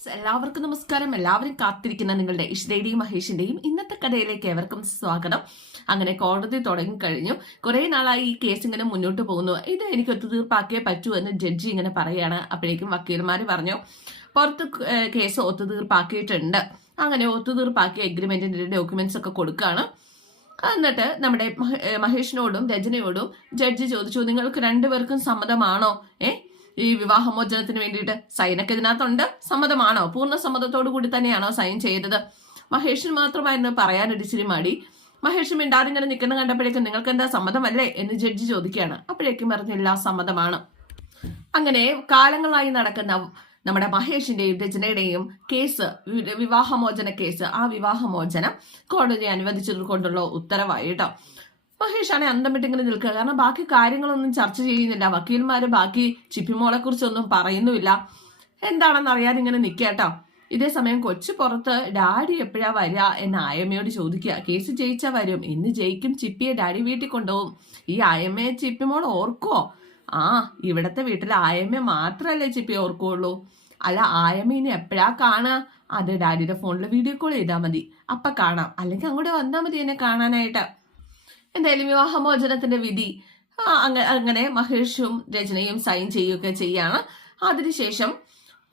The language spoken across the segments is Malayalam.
എല്ലാവർക്കും നമസ്കാരം. എല്ലാവരും കാത്തിരിക്കുന്ന നിങ്ങളുടെ ഇഷ്ടയുടെയും മഹേഷിന്റെയും ഇന്നത്തെ കഥയിലേക്ക് ഏവർക്കും സ്വാഗതം. അങ്ങനെ കോടതി തുടങ്ങിക്കഴിഞ്ഞു. കുറെ നാളായി ഈ കേസ് ഇങ്ങനെ മുന്നോട്ട് പോകുന്നു. ഇത് എനിക്ക് ഒത്തുതീർപ്പാക്കിയേ പറ്റൂ എന്ന് ജഡ്ജി ഇങ്ങനെ പറയാണ്. അപ്പോഴേക്കും വക്കീൽമാർ പറഞ്ഞു പുറത്ത് ഏഹ്, കേസ് ഒത്തുതീർപ്പാക്കിയിട്ടുണ്ട്. അങ്ങനെ ഒത്തുതീർപ്പാക്കിയ എഗ്രിമെന്റിന്റെ ഡോക്യുമെന്റ്സ് ഒക്കെ കൊടുക്കുകയാണ് എന്നിട്ട് നമ്മുടെ മഹേഷിനോടും രജനയോടും ജഡ്ജി ചോദിച്ചു നിങ്ങൾക്ക് രണ്ടുപേർക്കും സമ്മതമാണോ? ഏ ഈ വിവാഹമോചനത്തിന് വേണ്ടിയിട്ട് സൈനൊക്കെ ഇതിനകത്തുണ്ട്. സമ്മതമാണോ? പൂർണ സമ്മതത്തോടു കൂടി തന്നെയാണോ സൈൻ ചെയ്തത്? മഹേഷിന് മാത്രമായിരുന്നു പറയാനൊരു ഇച്ചിരി മടി. മഹേഷ് മിണ്ടാതിങ്ങനെ നിൽക്കുന്ന കണ്ടപ്പോഴേക്കും നിങ്ങൾക്ക് എന്താ സമ്മതമല്ലേ എന്ന് ജഡ്ജി ചോദിക്കുകയാണ്. അപ്പോഴേക്കും പറഞ്ഞില്ല സമ്മതമാണ്. അങ്ങനെ കാലങ്ങളായി നടക്കുന്ന നമ്മുടെ മഹേഷിന്റെയും രചനയുടെയും കേസ് വിവാഹമോചന കേസ് ആ വിവാഹമോചനം കോടതി അനുവദിച്ചത് കൊണ്ടുള്ള ഉത്തരവായി കേട്ടോ. മഹേഷാണ് അന്തം വിട്ട് ഇങ്ങനെ നിൽക്കുക കാരണം ബാക്കി കാര്യങ്ങളൊന്നും ചർച്ച ചെയ്യുന്നില്ല. വക്കീൽമാർ ബാക്കി ചിപ്പിമോളെ കുറിച്ചൊന്നും പറയുന്നുമില്ല. എന്താണെന്ന് അറിയാതെ ഇങ്ങനെ നിൽക്കാട്ടോ കേട്ടോ. ഇതേ സമയം കൊച്ചു പുറത്ത് ഡാഡി എപ്പോഴാ വരിക? എന്ന് ആയമ്മയോട് ചോദിക്കുക. കേസ് ജയിച്ചാ വരും. ഇന്ന് ജയിക്കും. ചിപ്പിയെ ഡാഡി വീട്ടിൽ കൊണ്ടുപോകും. ഈ ആയമ്മയെ ചിപ്പിമോൾ ഓർക്കുവോ? ആ ഇവിടത്തെ വീട്ടിൽ ആയമ്മ മാത്രമല്ലേ ചിപ്പി ഓർക്കുള്ളൂ. അല്ല ആയമ്മ ഇനി എപ്പോഴാ കാണുക? അത് ഡാഡിയുടെ ഫോണിൽ വീഡിയോ കോൾ ചെയ്താൽ മതി. അപ്പം കാണാം. അല്ലെങ്കിൽ അങ്ങോട്ട് വന്നാൽ മതി എന്നെ കാണാനായിട്ട്. എന്തായാലും വിവാഹമോചനത്തിന്റെ വിധി. അങ്ങനെ മഹേഷും രചനയും സൈൻ ചെയ്യുകയൊക്കെ ചെയ്യാണ്. അതിനുശേഷം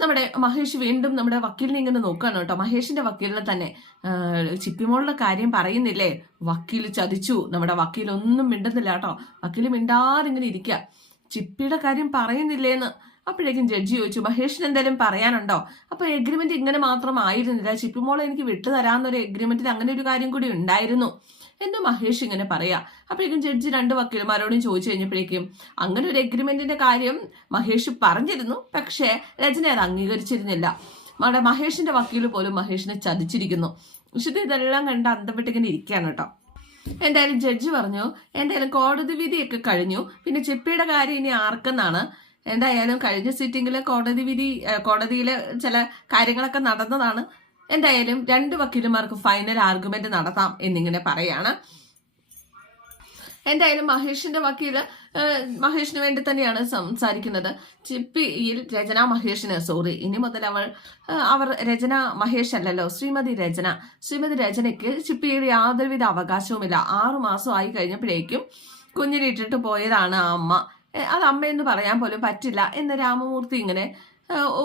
നമ്മുടെ മഹേഷ് വീണ്ടും നമ്മുടെ വക്കീലിനെ ഇങ്ങനെ നോക്കുകയാണ് കേട്ടോ. മഹേഷിന്റെ വക്കീലിനെ തന്നെ ചിപ്പിമോളുടെ കാര്യം പറയുന്നില്ലേ? വക്കീൽ ചതിച്ചു. നമ്മുടെ വക്കീൽ ഒന്നും മിണ്ടുന്നില്ല കേട്ടോ. വക്കീൽ മിണ്ടാതെ ഇങ്ങനെ ഇരിക്കുക ചിപ്പിയുടെ കാര്യം പറയുന്നില്ലേന്ന് അപ്പോഴേക്കും ജഡ്ജി ചോദിച്ചു മഹേഷിന് എന്തെങ്കിലും പറയാനുണ്ടോ? അപ്പൊ എഗ്രിമെന്റ് ഇങ്ങനെ മാത്രം ആയിരുന്നില്ല. ചിപ്പിമോളെ എനിക്ക് വിട്ടുതരാന്നൊരു എഗ്രിമെന്റിൽ അങ്ങനെ ഒരു കാര്യം കൂടി ഉണ്ടായിരുന്നു. എന്ന് മഹേഷ് ഇങ്ങനെ പറയാ. അപ്പോഴേക്കും ജഡ്ജി രണ്ട് വക്കീൽമാരോടും ചോദിച്ചു കഴിഞ്ഞപ്പോഴേക്കും അങ്ങനെ ഒരു എഗ്രിമെന്റിന്റെ കാര്യം മഹേഷ് പറഞ്ഞിരുന്നു പക്ഷേ രചന അത് അംഗീകരിച്ചിരുന്നില്ല. നമ്മുടെ മഹേഷിന്റെ വക്കീൽ പോലും മഹേഷിനെ ചതിച്ചിരിക്കുന്നു. വിശുദ്ധ ഇതെല്ലാം കണ്ട് അന്തപ്പെട്ടിങ്ങനെ ഇരിക്കുകയാണ് കേട്ടോ. എന്തായാലും ജഡ്ജി പറഞ്ഞു എന്തായാലും കോടതി വിധിയൊക്കെ കഴിഞ്ഞു. പിന്നെ ചെപ്പിയുടെ കാര്യം ഇനി ആർക്കെന്നാണ്? എന്തായാലും കഴിഞ്ഞ സിറ്റിംഗിൽ കോടതി വിധി കോടതിയിലെ ചില കാര്യങ്ങളൊക്കെ നടന്നതാണ്. എന്തായാലും രണ്ട് വക്കീലുമാർക്ക് ഫൈനൽ ആർഗ്യുമെന്റ് നടത്താം എന്നിങ്ങനെ പറയാണ്. എന്തായാലും മഹേഷിന്റെ വക്കീൽ മഹേഷിന് വേണ്ടി തന്നെയാണ് സംസാരിക്കുന്നത്. ചിപ്പിയിൽ രചന മഹേഷിന് സോറി ഇനി മുതൽ അവൾ അവർ രചന മഹേഷ് അല്ലല്ലോ ശ്രീമതി രചന. ശ്രീമതി രചനയ്ക്ക് ചിപ്പിയിൽ യാതൊരുവിധ അവകാശവുമില്ല. ആറു മാസം ആയി കഴിഞ്ഞപ്പോഴേക്കും കുഞ്ഞിനിട്ടിട്ട് പോയതാണ് ആ അമ്മ. അത് അമ്മയെന്ന് പറയാൻ പോലും പറ്റില്ല എന്ന് രാമമൂർത്തി ഇങ്ങനെ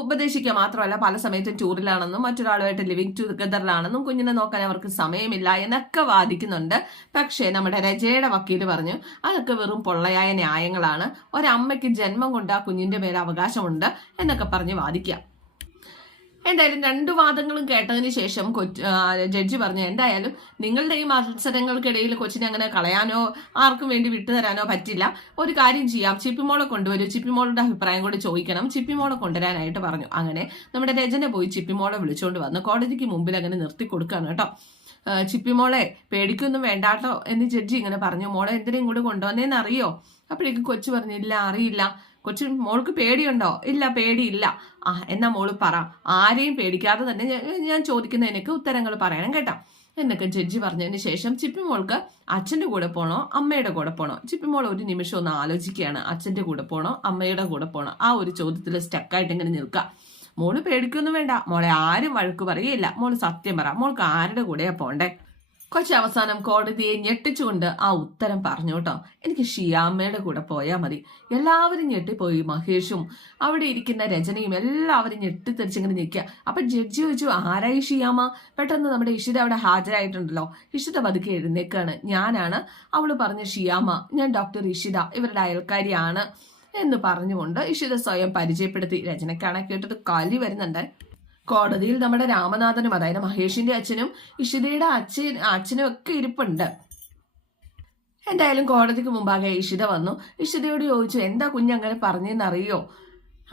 ഉപദേശിക്കുക മാത്രമല്ല പല സമയത്തും ടൂറിലാണെന്നും മറ്റൊരാളുമായിട്ട് ലിവിങ് ടുഗദറിലാണെന്നും കുഞ്ഞിനെ നോക്കാൻ അവർക്ക് സമയമില്ല എന്നൊക്കെ വാദിക്കുന്നുണ്ട്. പക്ഷേ നമ്മുടെ രജയുടെ വക്കീൽ പറഞ്ഞു അതൊക്കെ വെറും പൊള്ളയായ ന്യായങ്ങളാണ്. ഒരമ്മയ്ക്ക് ജന്മം കൊണ്ട് ആ കുഞ്ഞിന്റെ മേലെ അവകാശമുണ്ട് എന്നൊക്കെ പറഞ്ഞ് വാദിക്കാം എന്തായാലും രണ്ടു വാദങ്ങളും കേട്ടതിന് ശേഷം ജഡ്ജി പറഞ്ഞു എന്തായാലും നിങ്ങളുടെ ഈ മത്സരങ്ങൾക്കിടയിൽ കൊച്ചിനെ അങ്ങനെ കളയാനോ ആർക്കും വേണ്ടി വിട്ടുതരാനോ പറ്റില്ല. ഒരു കാര്യം ചെയ്യാം. ചിപ്പിമോളെ കൊണ്ടുവരൂ. ചിപ്പിമോളുടെ അഭിപ്രായം കൂടി ചോദിക്കണം. ചിപ്പിമോളെ കൊണ്ടുവരാനായിട്ട് പറഞ്ഞു. അങ്ങനെ നമ്മുടെ രചന പോയി ചിപ്പിമോളെ വിളിച്ചുകൊണ്ട് വന്ന്. കോടതിക്ക് മുമ്പിൽ അങ്ങനെ നിർത്തി കൊടുക്കുകയാണ് കേട്ടോ. ചിപ്പിമോളെ പേടിക്കൊന്നും വേണ്ടാട്ടോ എന്ന് ജഡ്ജി ഇങ്ങനെ പറഞ്ഞു. മോളെ എന്തിനാ ഇങ്ങോട്ട് കൊണ്ടുവന്നേന്ന് അറിയോ അപ്പോഴേക്കും കൊച്ചു പറഞ്ഞു ഇല്ല അറിയില്ല. കൊച്ചു മോൾക്ക് പേടിയുണ്ടോ? ഇല്ല പേടിയില്ല. ആ എന്നാ മോൾ പറ. ആരെയും പേടിക്കാതെ തന്നെ ഞാൻ- ചോദിക്കുന്ന ചോദിക്കുന്നതിനൊക്കെ ഉത്തരങ്ങൾ പറയണം കേട്ടോ. എന്നൊക്കെ ജഡ്ജി പറഞ്ഞതിന് ശേഷം ചിപ്പിമോൾക്ക് അച്ഛന്റെ കൂടെ പോണോ അമ്മയുടെ കൂടെ പോണോ? ചിപ്പിമോൾ ഒരു നിമിഷം ഒന്ന് ആലോചിക്കുകയാണ്. അച്ഛന്റെ കൂടെ പോണോ അമ്മയുടെ കൂടെ പോണോ? ആ ഒരു ചോദ്യത്തിൽ സ്റ്റക്കായിട്ട് ഇങ്ങനെ നിൽക്കുക. മോൾ പേടിക്കൊന്നും വേണ്ട. മോളെ ആരും വഴക്ക് പറയില്ല മോൾ സത്യം പറ. മോൾക്ക് ആരുടെ കൂടെയാ പോണ്ടേ? കൊച്ചി അവസാനം കോടതിയെ ഞെട്ടിച്ചുകൊണ്ട് ആ ഉത്തരം പറഞ്ഞു കേട്ടോ. എനിക്ക് ഷിയാമ്മയുടെ കൂടെ പോയാൽ മതി. എല്ലാവരും ഞെട്ടിപ്പോയി. മഹേഷും അവിടെ ഇരിക്കുന്ന രചനയും എല്ലാവരും ഞെട്ടിത്തെറിച്ചിങ്ങനെ നിൽക്കുക. അപ്പൊ ജഡ്ജി ചോദിച്ചു ആരായി ഷിയാമ്മ? പെട്ടെന്ന് നമ്മുടെ ഇഷിത അവിടെ ഹാജരായിട്ടുണ്ടല്ലോ. ഇഷിത പതുക്കെ എഴുന്നേക്കാണ്. ഞാനാണ്. അവൾ പറഞ്ഞ ഷിയാമ്മ ഞാൻ ഡോക്ടർ ഇഷിത. ഇവരുടെ അയൽക്കാരിയാണ്. എന്ന് പറഞ്ഞുകൊണ്ട് ഇഷിത സ്വയം പരിചയപ്പെടുത്തി. രചനക്കാണ് കേട്ടത് കലി വരുന്നുണ്ട് കോടതിയിൽ നമ്മുടെ രാമനാഥനും അതായത് മഹേഷിന്റെ അച്ഛനും ഇഷിതയുടെ അച്ഛൻ അച്ഛനും ഒക്കെ ഇരിപ്പുണ്ട്. എന്തായാലും കോടതിക്ക് മുമ്പാകെ ഇഷിത വന്നു. ഇഷിതയോട് ചോദിച്ചു എന്താ കുഞ്ഞങ്ങനെ പറഞ്ഞെന്ന് അറിയോ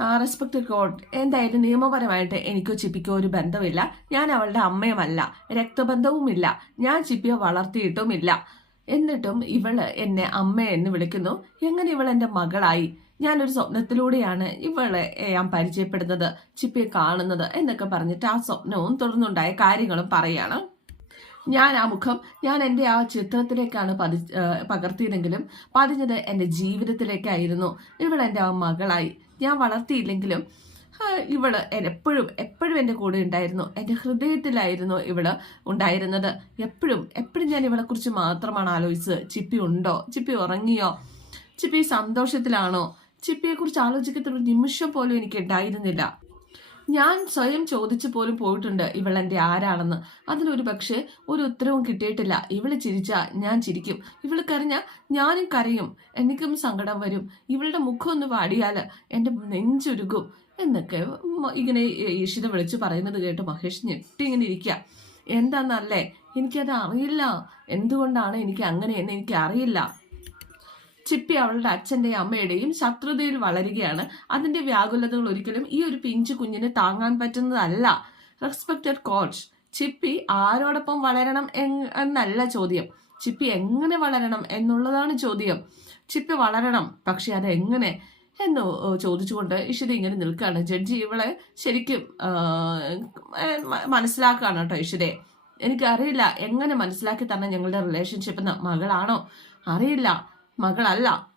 ആ റെസ്പെക്ട് കോഡ് എന്തായാലും നിയമപരമായിട്ട് എനിക്കോ ചിപ്പിക്കോ ഒരു ബന്ധമില്ല. ഞാൻ അവളുടെ അമ്മയുമല്ല. രക്തബന്ധവുമില്ല. ഞാൻ ചിപ്പിയെ വളർത്തിയിട്ടുമില്ല. എന്നിട്ടും ഇവൾ എന്നെ അമ്മ എന്ന് വിളിക്കുന്നു. എങ്ങനെ ഇവൾ എന്റെ മകളായി? ഞാനൊരു സ്വപ്നത്തിലൂടെയാണ് ഇവളെ ഞാൻ പരിചയപ്പെടുന്നത് ചിപ്പിയെ കാണുന്നത് എന്നൊക്കെ പറഞ്ഞിട്ട് ആ സ്വപ്നവും തുടർന്നുണ്ടായ കാര്യങ്ങളും പറയാണ്. ഞാൻ ആ മുഖം ഞാൻ എന്റെ ആ ചിത്രത്തിലേക്കാണ് പതി പകർത്തിയതെങ്കിലും പതിഞ്ഞത് എന്റെ ജീവിതത്തിലേക്കായിരുന്നു. ഇവൾ എന്റെ ആ മകളായി. ഞാൻ വളർത്തിയില്ലെങ്കിലും ഇവൾ എപ്പോഴും എപ്പോഴും എന്റെ കൂടെ ഉണ്ടായിരുന്നു. എന്റെ ഹൃദയത്തിലായിരുന്നു ഇവൾ ഉണ്ടായിരുന്നത്. എപ്പോഴും എപ്പോഴും ഞാൻ ഇവളെക്കുറിച്ച് മാത്രമാണ് ആലോചിച്ചത്. ചിപ്പി ഉണ്ടോ? ചിപ്പി ഉറങ്ങിയോ? ചിപ്പി സന്തോഷത്തിലാണോ? ചിപ്പിയെക്കുറിച്ച് ആലോചിക്കുന്ന ഒരു നിമിഷം പോലും എനിക്ക് ഉണ്ടായിരുന്നില്ല ഞാൻ സ്വയം ചോദിച്ചു പോലും പോയിട്ടുണ്ട് ഇവൾ എന്റെ ആരാണെന്ന്. അതിനൊരു പക്ഷേ ഒരു ഉത്തരവും കിട്ടിയിട്ടില്ല. ഇവൾ ചിരിച്ചാൽ ഞാൻ ചിരിക്കും. ഇവൾ കരഞ്ഞാൽ ഞാനും കരയും. എനിക്കും സങ്കടം വരും. ഇവളുടെ മുഖം ഒന്ന് വാടിയാൽ എന്റെ നെഞ്ചുരുകും എന്നൊക്കെ ഇങ്ങനെ ഈഷിത വിളിച്ചു പറയുന്നത് കേട്ട് മഹേഷ് ഞെട്ടി ഇങ്ങനെ ഇരിക്കുക എന്താന്നല്ലേ? എനിക്കത് അറിയില്ല എന്തുകൊണ്ടാണ് എനിക്ക് അങ്ങനെയെന്ന് എനിക്ക് അറിയില്ല ചിപ്പി അവളുടെ അച്ഛന്റെയും അമ്മയുടെയും ശത്രുതയിൽ വളരുകയാണ്. അതിന്റെ വ്യാകുലതകൾ ഒരിക്കലും ഈ ഒരു പിഞ്ചു കുഞ്ഞിന് താങ്ങാൻ പറ്റുന്നതല്ല. റെസ്പെക്റ്റഡ് കോച്ച് ചിപ്പി ആരോടൊപ്പം വളരണം എന്നല്ല ചോദ്യം. ചിപ്പി എങ്ങനെ വളരണം എന്നുള്ളതാണ് ചോദ്യം. ചിപ്പി വളരണം പക്ഷെ അത് എങ്ങനെ? എന്ന് ചോദിച്ചുകൊണ്ട് ഇഷിത ഇങ്ങനെ നിൽക്കുകയാണ്. ജഡ്ജി ഇവളെ ശരിക്കും മനസ്സിലാക്കുകയാണ് കേട്ടോ ഇഷിതയെ എനിക്കറിയില്ല എങ്ങനെ മനസ്സിലാക്കി തന്നെ ഞങ്ങളുടെ റിലേഷൻഷിപ്പ് മകളാണോ? അറിയില്ല. മകളല്ല.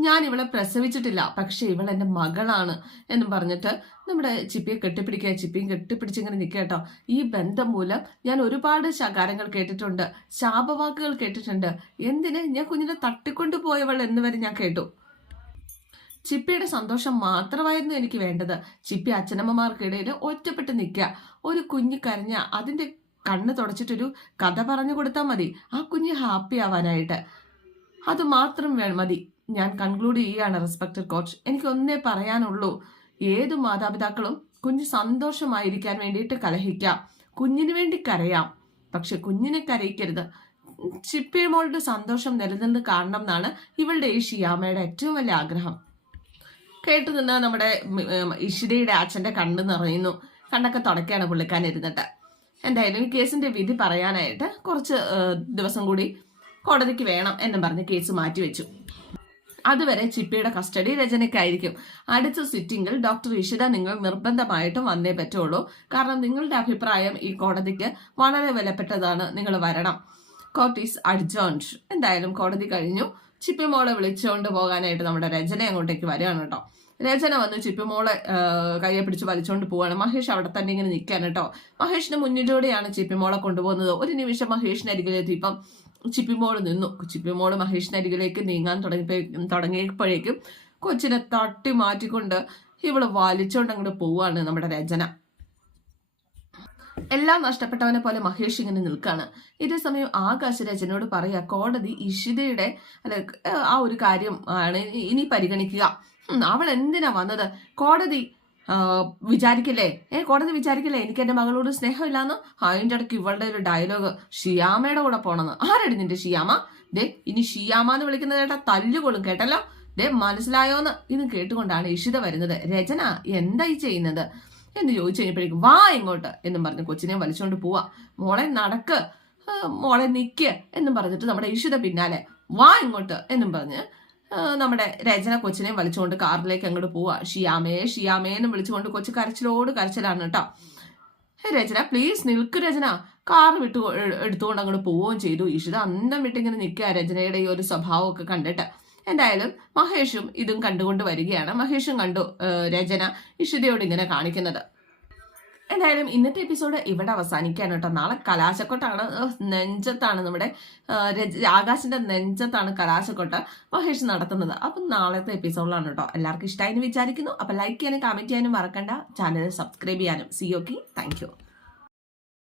ഞാൻ ഇവളെ പ്രസവിച്ചിട്ടില്ല. പക്ഷെ ഇവൾ എന്റെ മകളാണ് എന്ന് പറഞ്ഞിട്ട് നമ്മുടെ ചിപ്പിയെ കെട്ടിപ്പിടിക്കുക ചിപ്പിയും കെട്ടിപ്പിടിച്ചിങ്ങനെ നിൽക്കുക കേട്ടോ. ഈ ബന്ധം മൂലം ഞാൻ ഒരുപാട് ശകാരങ്ങൾ കേട്ടിട്ടുണ്ട് ശാപവാക്കുകൾ കേട്ടിട്ടുണ്ട്. എന്തിന്? ഞാൻ കുഞ്ഞിനെ തട്ടിക്കൊണ്ടു പോയവൾ എന്ന് വരെ ഞാൻ കേട്ടു. ചിപ്പിയുടെ സന്തോഷം മാത്രമായിരുന്നു എനിക്ക് വേണ്ടത്. ചിപ്പി അച്ഛനമ്മമാർക്കിടയിൽ ഒറ്റപ്പെട്ട് നിൽക്കുക. ഒരു കുഞ്ഞ് കരഞ്ഞ അതിന്റെ കണ്ണ് തുടച്ചിട്ടൊരു കഥ പറഞ്ഞു കൊടുത്താൽ മതി. ആ കുഞ്ഞ് ഹാപ്പി ആവാനായിട്ട്. അത് മാത്രം മതി. ഞാൻ കൺക്ലൂഡ് ചെയ്യുകയാണ് റെസ്പെക്ടഡ് കോച്ച് എനിക്ക് ഒന്നേ പറയാനുള്ളൂ. ഏത് മാതാപിതാക്കളും കുഞ്ഞ് സന്തോഷമായിരിക്കാൻ വേണ്ടിയിട്ട് കലഹിക്കാം. കുഞ്ഞിന് വേണ്ടി കരയാം. പക്ഷെ കുഞ്ഞിനെ കരയിക്കരുത്. ചിപ്പിമോളുടെ സന്തോഷം നിലനിന്ന് കാണണം എന്നാണ് ഇവളുടെ ഈ ഷിയാമയുടെ ഏറ്റവും വലിയ ആഗ്രഹം. കേട്ടു നിന്ന് നമ്മുടെ ഇഷിരയുടെ അച്ഛന്റെ കണ്ണ് നിറയുന്നു. കണ്ണൊക്കെ തുടക്കുകയാണ് പുള്ളിക്കാൻ ഇരുന്നിട്ട്. എന്തായാലും ഈ കേസിന്റെ വിധി പറയാനായിട്ട് കുറച്ച് ദിവസം കൂടി കോടതിക്ക് വേണം എന്നും പറഞ്ഞ് കേസ് മാറ്റിവെച്ചു അതുവരെ ചിപ്പിയുടെ കസ്റ്റഡി രചനയ്ക്കായിരിക്കും. അടുത്ത സിറ്റിംഗിൽ ഡോക്ടർ ഇഷിത നിങ്ങൾ നിർബന്ധമായിട്ടും വന്നേ പറ്റുള്ളൂ. കാരണം നിങ്ങളുടെ അഭിപ്രായം ഈ കോടതിക്ക് വളരെ വിലപ്പെട്ടതാണ്. നിങ്ങൾ വരണം. Court is adjourned. എന്തായാലും കോടതി കഴിഞ്ഞു. ചിപ്പിമോളെ വിളിച്ചുകൊണ്ട് പോകാനായിട്ട് നമ്മുടെ രചന അങ്ങോട്ടേക്ക് വരികയാണ് കേട്ടോ. രചന വന്ന് ചിപ്പിമോളെ മോളെ കയ്യെ പിടിച്ച് വലിച്ചുകൊണ്ട് പോവാണ്. മഹേഷ് അവിടെ തന്നെ ഇങ്ങനെ നിൽക്കാൻ കേട്ടോ. മഹേഷിന് മുന്നിലൂടെയാണ് ചിപ്പിമോളെ കൊണ്ടുപോകുന്നത്. ഒരു നിമിഷം മഹേഷിന് അരികിലെത്തി. ഇപ്പം ചിപ്പിമോൾ നിന്നു. ചിപ്പിമോൾ മഹേഷിന് അരികിലേക്ക് നീങ്ങാൻ തുടങ്ങിയപ്പോ തുടങ്ങിയപ്പോഴേക്കും കൊച്ചിനെ തട്ടി മാറ്റിക്കൊണ്ട് ഇവൾ വലിച്ചോണ്ട് അങ്ങോട്ട് പോവാണ് നമ്മുടെ രചന. എല്ലാം നഷ്ടപ്പെട്ടവനെ പോലെ മഹേഷ് ഇങ്ങനെ നിൽക്കാണ്. ഇതേ സമയം ആകാശ രചനയോട് പറയുക കോടതി ഇഷിതയുടെ അല്ല ആ ഒരു കാര്യം ആണ് ഇനി- പരിഗണിക്കുക. അവൾ എന്തിനാ വന്നത്? കോടതി വിചാരിക്കില്ലേ? ഏ കോടതി വിചാരിക്കില്ലേ? എനിക്ക് എന്റെ മകളോട് സ്നേഹമില്ലാന്ന്? അതിന്റെ ഇടയ്ക്ക് ഇവളുടെ ഒരു ഡയലോഗ് ഷിയാമയുടെ കൂടെ പോണെന്ന്. ആരടി നിന്റെ ഷിയാമ ദേ ഇനി ഷിയാമ എന്ന് വിളിക്കുന്നത് കേട്ടാ തല്ലുകൊള്ളും കേട്ടല്ലോ? ദേ മനസ്സിലായോന്ന്? ഇത് കേട്ടുകൊണ്ടാണ് ഇഷിത വരുന്നത്. രചന എന്തായി ചെയ്യുന്നത്? എന്ന് ചോദിച്ചു കഴിഞ്ഞപ്പോഴേക്കും വാ ഇങ്ങോട്ട് എന്നും പറഞ്ഞ് കൊച്ചിനെ വലിച്ചുകൊണ്ട് പോവാ. മോളെ നടക്ക്. മോളെ നിക്ക് എന്നും പറഞ്ഞിട്ട് നമ്മുടെ ഇഷിത പിന്നാലെ വാ ഇങ്ങോട്ട് എന്നും പറഞ്ഞ് നമ്മുടെ രചന കൊച്ചിനെ വിളിച്ചുകൊണ്ട് കാറിലേക്ക് അങ്ങോട്ട് പോവുക ഷിയാമേ ഷിയാമേ എന്ന് വിളിച്ചുകൊണ്ട് കൊച്ചു കരച്ചിലോട് കരച്ചിലാണ് കേട്ടോ രചന പ്ലീസ് നിൽക്ക് രചന. കാർ വിട്ടു എടുത്തുകൊണ്ട് അങ്ങോട്ട് പോവുകയും ചെയ്തു. ഇഷിത അന്തം വിട്ടിങ്ങനെ നിൽക്കുക രചനയുടെ ഈ ഒരു സ്വഭാവമൊക്കെ കണ്ടിട്ട്. എന്തായാലും മഹേഷും ഇതും കണ്ടുകൊണ്ട് വരികയാണ്. മഹേഷും കണ്ടു രചന ഇഷിതയോട് ഇങ്ങനെ കാണിക്കുന്നത്. എന്തായാലും ഇന്നത്തെ എപ്പിസോഡ് ഇവിടെ അവസാനിക്കാണ് കേട്ടോ. നാളെ കലാശക്കൊട്ടാണ്. നെഞ്ചത്താണ് നമ്മുടെ ആകാശിന്റെ നെഞ്ചത്താണ് കലാശക്കൊട്ട് മഹേഷ് നടത്തുന്നത്. അപ്പം നാളത്തെ എപ്പിസോഡിലാണ് കേട്ടോ. എല്ലാവർക്കും ഇഷ്ടമായി വിചാരിക്കുന്നു. അപ്പം ലൈക്ക് ചെയ്യാനും കമന്റ് ചെയ്യാനും മറക്കണ്ട. ചാനൽ സബ്സ്ക്രൈബ് ചെയ്യാനും. See okay thank